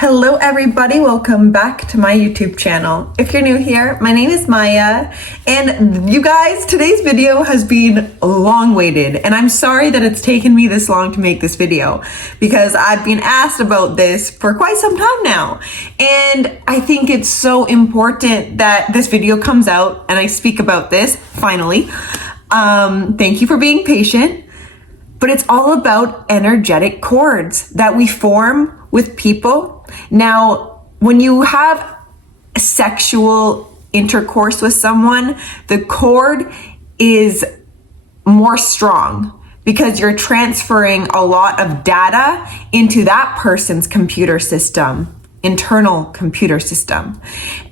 Hello everybody, welcome back to my YouTube channel. If you're new here, my name is Maya, and you guys, today's video has been long awaited, and I'm sorry that it's taken me this long to make this video because I've been asked about this for quite some time now, and I think it's so important that this video comes out and I speak about this finally. Thank you for being patient, but it's all about energetic cords that we form with people. Now, when you have sexual intercourse with someone, the cord is more strong because you're transferring a lot of data into that person's computer system, internal computer system.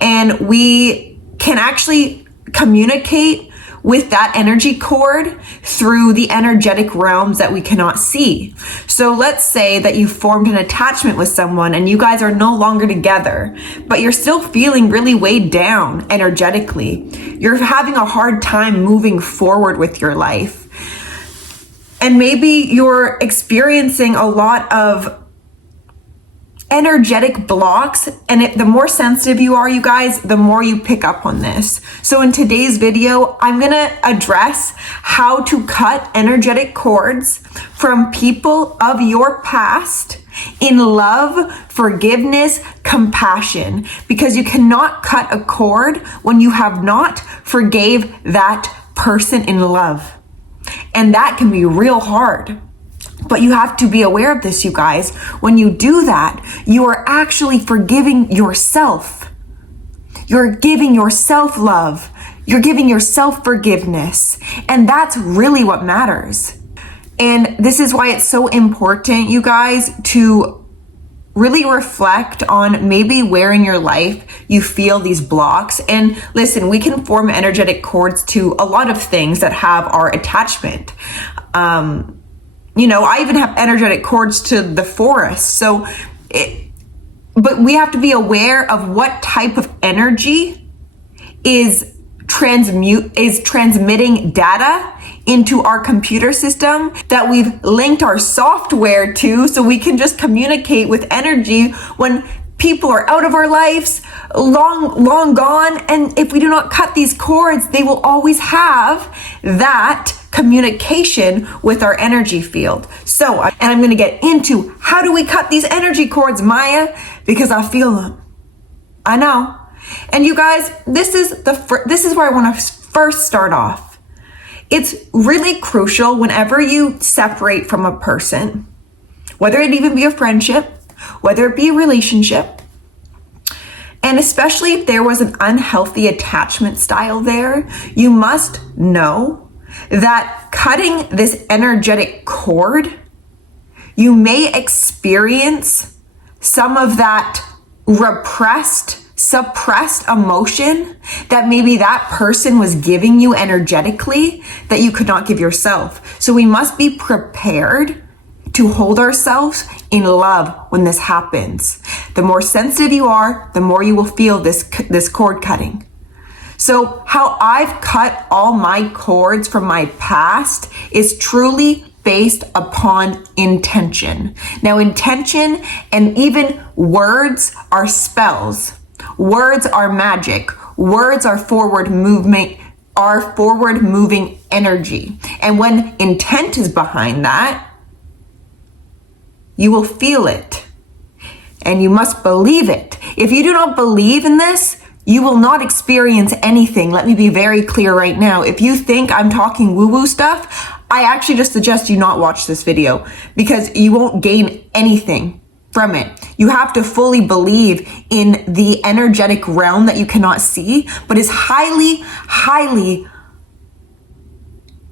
And we can actually communicate with that energy cord through the energetic realms that we cannot see. So let's say that you formed an attachment with someone and you guys are no longer together, but you're still feeling really weighed down energetically. You're having a hard time moving forward with your life. And maybe you're experiencing a lot of energetic blocks, and the more sensitive you are, you guys, the more you pick up on this. So in today's video, I'm gonna address how to cut energetic cords from people of your past in love, forgiveness, compassion, because you cannot cut a cord when you have not forgave that person in love. And that can be real hard. But you have to be aware of this, you guys. When you do that, you are actually forgiving yourself. You're giving yourself love. You're giving yourself forgiveness. And that's really what matters. And this is why it's so important, you guys, to really reflect on maybe where in your life you feel these blocks. And listen, we can form energetic cords to a lot of things that have our attachment. You know, I even have energetic cords to the forest. But we have to be aware of what type of energy is transmitting data into our computer system that we've linked our software to, so we can just communicate with energy when people are out of our lives, long gone. And if we do not cut these cords, they will always have that communication with our energy field. So, and I'm going to get into how do we cut these energy cords, Maya, because I feel them. I know. And you guys, this is where I want to first start off. It's really crucial whenever you separate from a person, whether it even be a friendship, whether it be a relationship, and especially if there was an unhealthy attachment style there, you must know that cutting this energetic cord, you may experience some of that suppressed emotion that maybe that person was giving you energetically that you could not give yourself. So we must be prepared to hold ourselves in love when this happens. The more sensitive you are, the more you will feel this cord cutting. So how I've cut all my cords from my past is truly based upon intention. Now, intention and even words are spells. Words are magic. Words are forward moving energy. And when intent is behind that, you will feel it. And you must believe it. If you do not believe in this, you will not experience anything. Let me be very clear right now. If you think I'm talking woo-woo stuff, I actually just suggest you not watch this video because you won't gain anything from it. You have to fully believe in the energetic realm that you cannot see, but is highly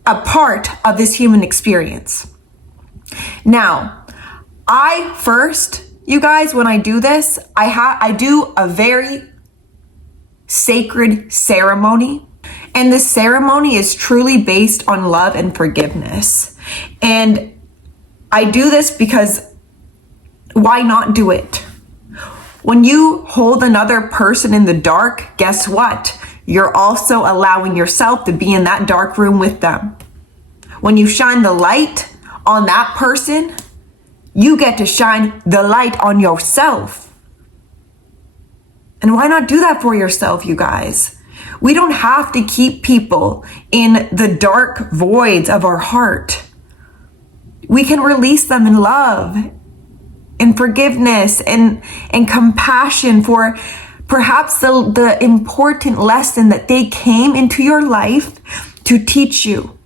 a part of this human experience. Now, you guys, when I do this, I do a very sacred ceremony. And the ceremony is truly based on love and forgiveness. And I do this because why not do it? When you hold another person in the dark, guess what? You're also allowing yourself to be in that dark room with them. When you shine the light on that person, you get to shine the light on yourself. And why not do that for yourself, you guys? We don't have to keep people in the dark voids of our heart. We can release them in love and forgiveness and compassion for perhaps the important lesson that they came into your life to teach you.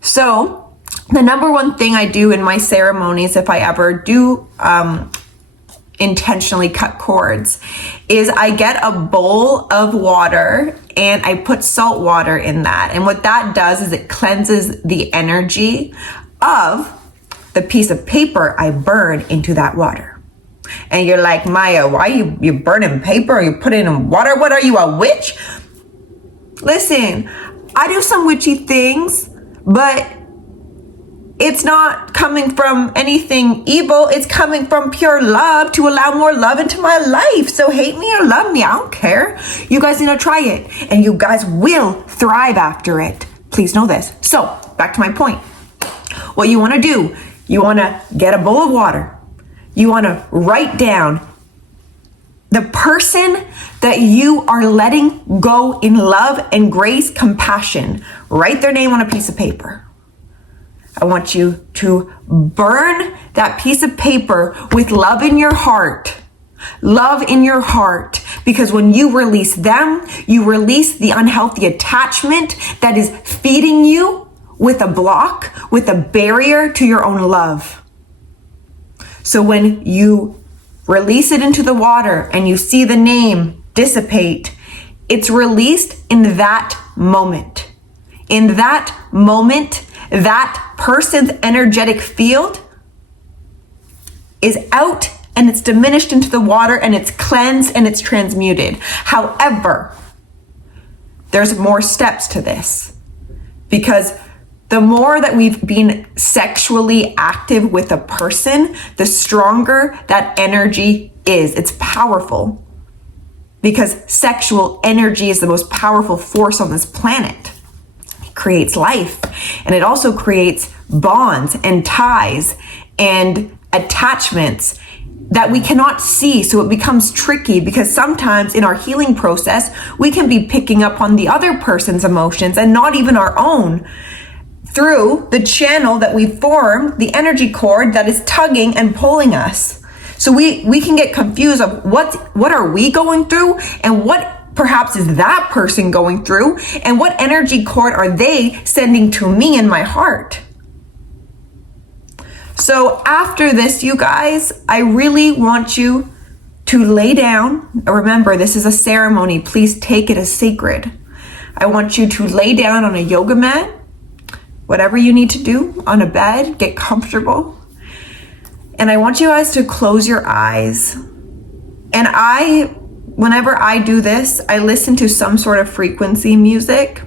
So the number one thing I do in my ceremonies, if I ever do intentionally cut cords, is I get a bowl of water and I put salt water in that. And what that does is it cleanses the energy of the piece of paper I burn into that water. And you're like, Maya, why you burning paper? You put it in water? What are you, a witch? Listen, I do some witchy things, but it's not coming from anything evil. It's coming from pure love to allow more love into my life. So hate me or love me, I don't care. You guys need to try it and you guys will thrive after it. Please know this. So back to my point. What you want to do, you want to get a bowl of water. You want to write down the person that you are letting go in love and grace, compassion. Write their name on a piece of paper. I want you to burn that piece of paper with love in your heart. Love in your heart. Because when you release them, you release the unhealthy attachment that is feeding you with a block, with a barrier to your own love. So when you release it into the water and you see the name dissipate, it's released in that moment. In that moment, that person's energetic field is out and it's diminished into the water and it's cleansed and it's transmuted. However, there's more steps to this, because the more that we've been sexually active with a person, the stronger that energy is. It's powerful because sexual energy is the most powerful force on this planet. It creates life, and it also creates bonds and ties and attachments that we cannot see. So it becomes tricky because sometimes in our healing process, we can be picking up on the other person's emotions and not even our own, through the channel that we formed, the energy cord that is tugging and pulling us. So we can get confused of what are we going through and what perhaps is that person going through and what energy cord are they sending to me in my heart. So after this, you guys, I really want you to lay down. Remember, this is a ceremony. Please take it as sacred. I want you to lay down on a yoga mat, whatever you need to do, on a bed, get comfortable. And I want you guys to close your eyes. And whenever I do this, I listen to some sort of frequency music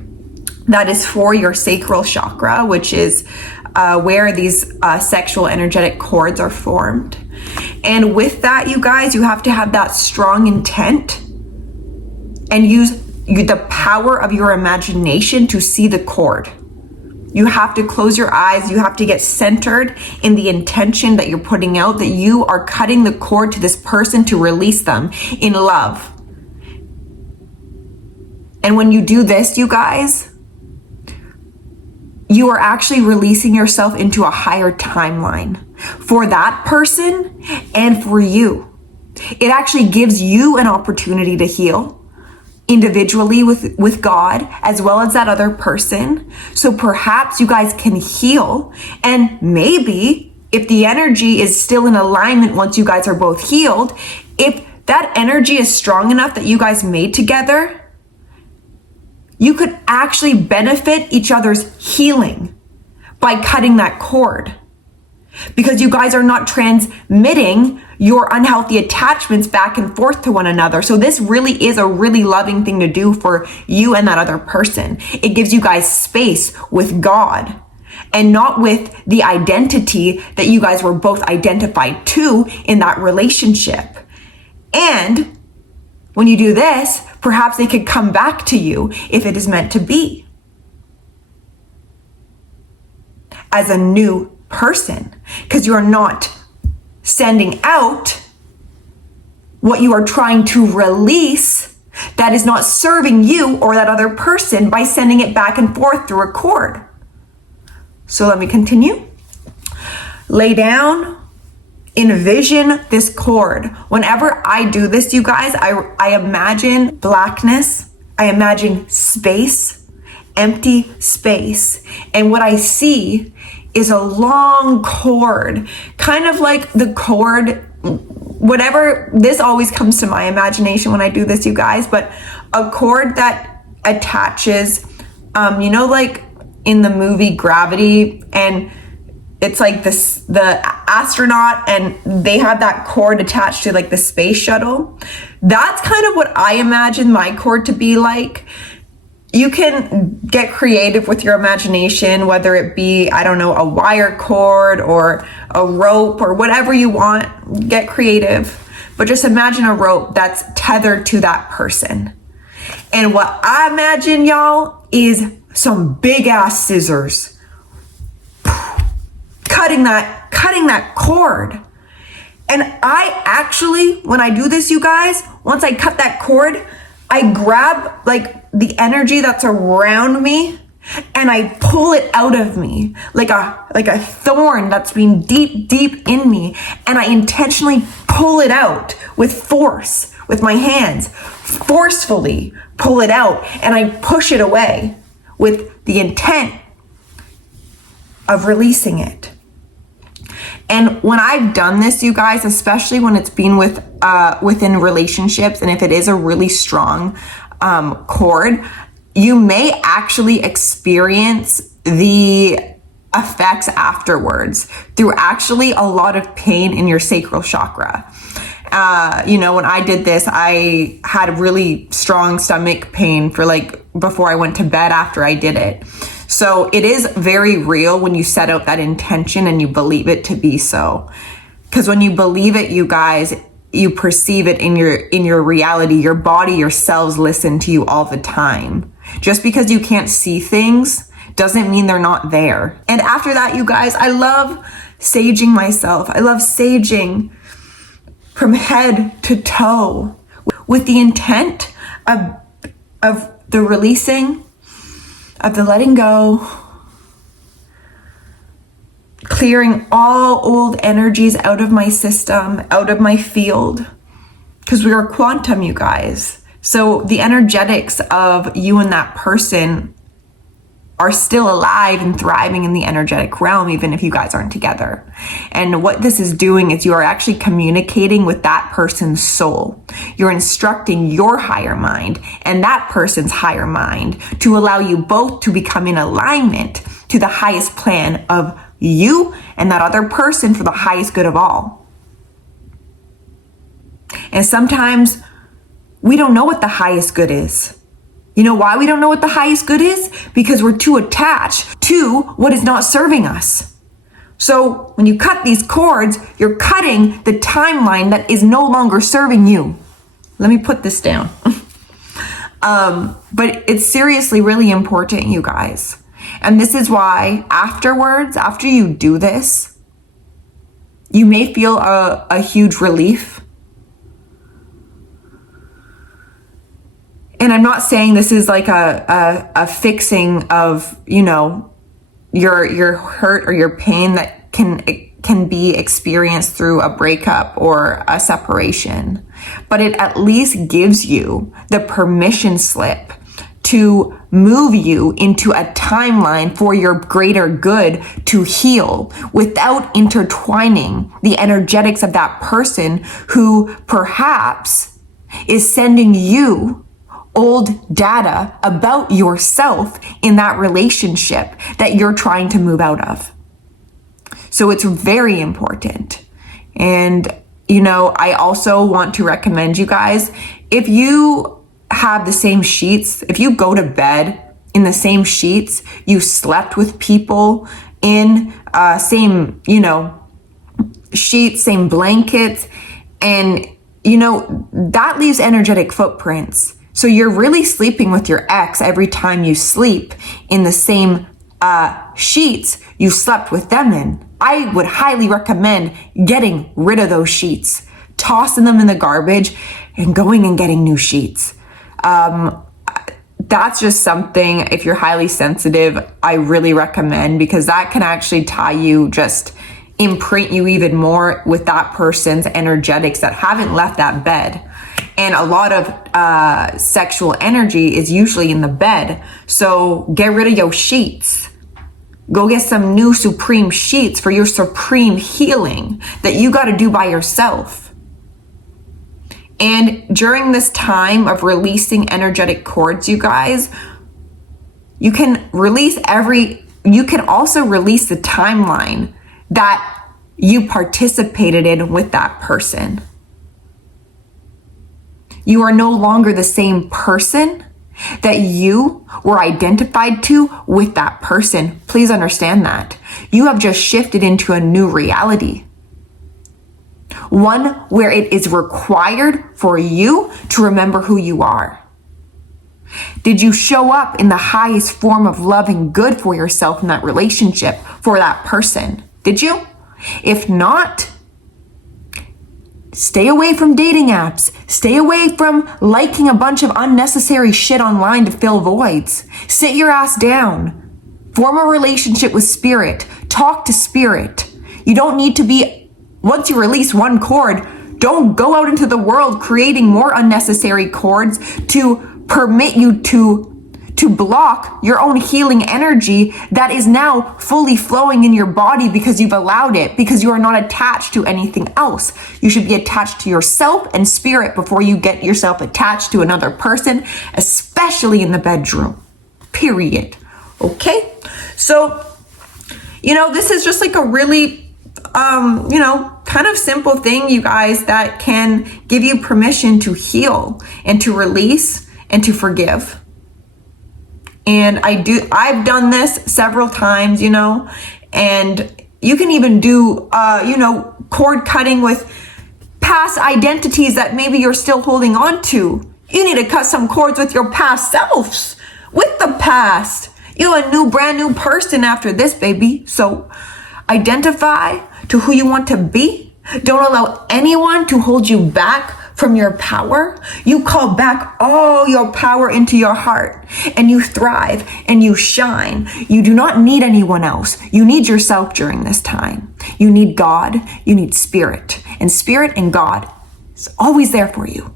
that is for your sacral chakra, which is where these sexual energetic cords are formed. And with that, you guys, you have to have that strong intent and use the power of your imagination to see the cord. You have to close your eyes. You have to get centered in the intention that you're putting out, that you are cutting the cord to this person to release them in love. And when you do this, you guys, you are actually releasing yourself into a higher timeline for that person and for you. It actually gives you an opportunity to heal individually with God, as well as that other person. So perhaps you guys can heal. And maybe if the energy is still in alignment once you guys are both healed, if that energy is strong enough that you guys made together, you could actually benefit each other's healing by cutting that cord. Because you guys are not transmitting your unhealthy attachments back and forth to one another. So this really is a really loving thing to do for you and that other person. It gives you guys space with God and not with the identity that you guys were both identified to in that relationship. And when you do this, perhaps they could come back to you if it is meant to be as a new person, because you are not sending out what you are trying to release that is not serving you or that other person by sending it back and forth through a cord. So let me continue. Lay down, envision this cord. Whenever I do this, you guys, I imagine blackness, I imagine space, empty space. And what I see is a long cord, kind of like the cord, whatever, this always comes to my imagination when I do this, you guys, but a cord that attaches, like in the movie Gravity, and it's like the astronaut and they have that cord attached to like the space shuttle. That's kind of what I imagine my cord to be like. You can get creative with your imagination, whether it be, I don't know, a wire cord or a rope or whatever you want. Get creative. But just imagine a rope that's tethered to that person. And what I imagine, y'all, is some big ass scissors. Cutting that cord. And I actually, when I do this, you guys, once I cut that cord, I grab like the energy that's around me and I pull it out of me like a thorn that's been deep in me, and I intentionally pull it out with force, with my hands, forcefully pull it out, and I push it away with the intent of releasing it. And when I've done this, you guys, especially when it's been within relationships, and if it is a really strong cord, you may actually experience the effects afterwards through actually a lot of pain in your sacral chakra. When I did this, I had really strong stomach pain for before I went to bed after I did it. So it is very real when you set out that intention and you believe it to be so. Because when you believe it, you guys, you perceive it in your reality. Your body, your cells listen to you all the time. Just because you can't see things doesn't mean they're not there. And after that, you guys, I love saging myself. I love saging from head to toe with the intent of the releasing, of the letting go, clearing all old energies out of my system, out of my field, because we are quantum, you guys. So the energetics of you and that person are still alive and thriving in the energetic realm, even if you guys aren't together. And what this is doing is you are actually communicating with that person's soul. You're instructing your higher mind and that person's higher mind to allow you both to become in alignment to the highest plan of you and that other person for the highest good of all. And sometimes we don't know what the highest good is. You know why we don't know what the highest good is? Because we're too attached to what is not serving us. So when you cut these cords, you're cutting the timeline that is no longer serving you. Let me put this down. But it's seriously really important, you guys. And this is why afterwards, after you do this, you may feel a huge relief. And I'm not saying this is like a fixing of, your hurt or your pain that can be experienced through a breakup or a separation. But it at least gives you the permission slip to move you into a timeline for your greater good to heal without intertwining the energetics of that person who perhaps is sending you old data about yourself in that relationship that you're trying to move out of. So it's very important. And, I also want to recommend you guys, if you have the same sheets, if you go to bed in the same sheets, you slept with people in same, sheets, same blankets, and, that leaves energetic footprints. So you're really sleeping with your ex every time you sleep in the same sheets you slept with them in. I would highly recommend getting rid of those sheets. tossing them in the garbage and going and getting new sheets. That's just something, if you're highly sensitive, I really recommend, because that can actually tie you, just imprint you even more with that person's energetics that haven't left that bed. And a lot of sexual energy is usually in the bed. So get rid of your sheets. Go get some new supreme sheets for your supreme healing that you got to do by yourself. And during this time of releasing energetic cords, you guys, you can also release the timeline that you participated in with that person. You are no longer the same person that you were identified to with that person. Please understand that. You have just shifted into a new reality. One where it is required for you to remember who you are. Did you show up in the highest form of love and good for yourself in that relationship for that person? Did you? If not, stay away from dating apps. Stay away from liking a bunch of unnecessary shit online to fill voids. Sit your ass down. Form a relationship with spirit. Talk to spirit. You don't need to be, once you release one cord, don't go out into the world creating more unnecessary cords to permit you to block your own healing energy that is now fully flowing in your body because you've allowed it, because you are not attached to anything else. You should be attached to yourself and spirit before you get yourself attached to another person, especially in the bedroom. Period. Okay? So, this is just like a really kind of simple thing, you guys, that can give you permission to heal and to release and to forgive. And I've done this several times, and you can even do, cord cutting with past identities that maybe you're still holding on to. You need to cut some cords with your past selves, with the past. You're a brand new person after this, baby. So identify to who you want to be. Don't allow anyone to hold you back from your power. You call back all your power into your heart, and you thrive and you shine. You do not need anyone else. You need yourself during this time. You need God. You need spirit. And spirit and God is always there for you.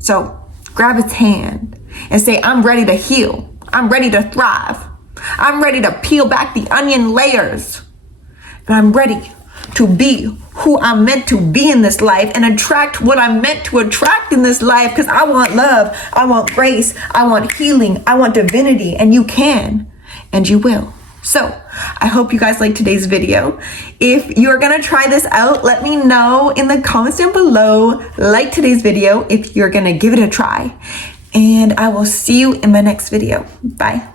So grab his hand and say, I'm ready to heal. I'm ready to thrive. I'm ready to peel back the onion layers. But I'm ready to be who I'm meant to be in this life and attract what I'm meant to attract in this life, because I want love, I want grace, I want healing, I want divinity, and you can, and you will. So I hope you guys liked today's video. If you're gonna try this out, let me know in the comments down below. Like today's video if you're gonna give it a try, and I will see you in my next video. Bye.